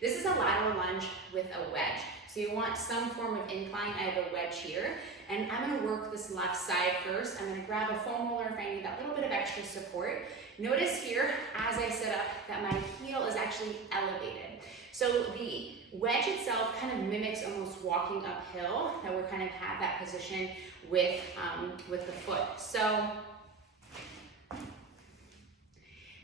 This is a lateral lunge with a wedge. So you want some form of incline. I have a wedge here, and I'm gonna work this left side first. I'm gonna grab a foam roller if I need that little bit of extra support. Notice here, as I sit up, that my heel is actually elevated. So the wedge itself kind of mimics almost walking uphill, that we're kind of have that position with the foot. So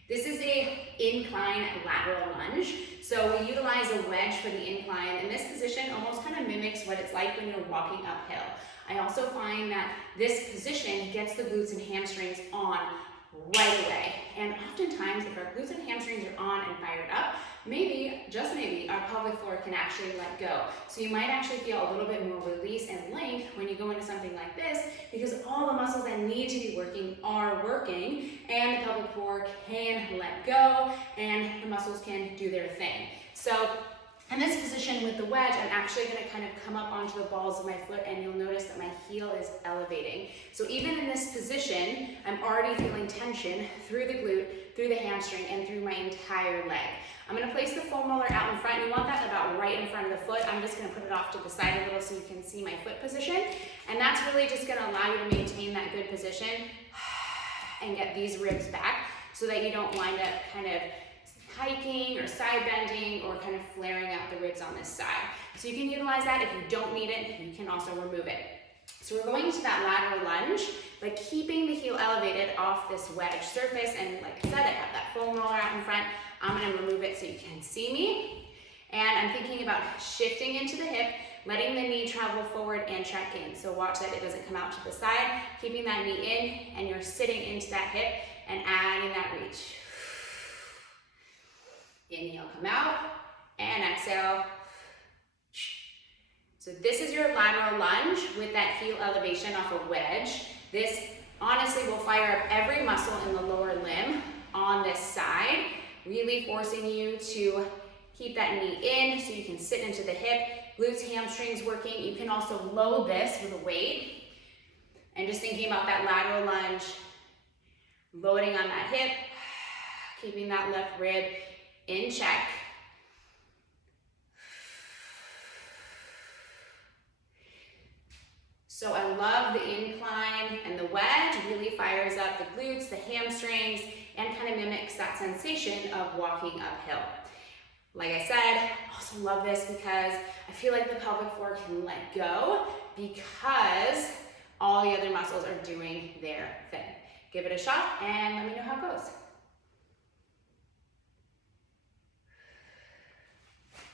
this is a incline lateral lunge. So we utilize a wedge for the incline, and this position almost kind of mimics what it's like when you're walking uphill. I also find that this position gets the glutes and hamstrings on right away. And oftentimes, if our glutes and hamstrings are on and fired up, maybe, just maybe, our pelvic floor can actually let go. So you might actually feel a little bit more release and length when you go into something like this, because all the muscles that need to be working are working, and the pelvic floor can let go, and the muscles can do their thing. So in this position with the wedge, I'm actually going to kind of come up onto the balls of my foot, and you'll notice that my heel is elevating. So even in this position, I'm already feeling tension through the glute, through the hamstring, and through my entire leg. I'm going to place the foam roller out in front. You want that about right in front of the foot. I'm just going to put it off to the side a little so you can see my foot position. And that's really just going to allow you to maintain that good position and get these ribs back so that you don't wind up kind of hiking or side bending or kind of flaring out the ribs on this side. So you can utilize that. If you don't need it, you can also remove it. So we're going to that lateral lunge by keeping the heel elevated off this wedge surface. And like I said, I have that foam roller out in front. I'm going to remove it so you can see me. And I'm thinking about shifting into the hip, letting the knee travel forward and check in. So watch that it doesn't come out to the side, keeping that knee in, and you're sitting into that hip and adding that reach. Inhale, come out, and exhale. So this is your lateral lunge with that heel elevation off a wedge. This honestly will fire up every muscle in the lower limb on this side, really forcing you to keep that knee in so you can sit into the hip, glutes, hamstrings working. You can also load this with a weight. And just thinking about that lateral lunge, loading on that hip, keeping that left rib in check. So I love the incline, and the wedge really fires up the glutes, the hamstrings, and kind of mimics that sensation of walking uphill. Like I said, I also love this because I feel like the pelvic floor can let go because all the other muscles are doing their thing. Give it a shot and let me know how it goes.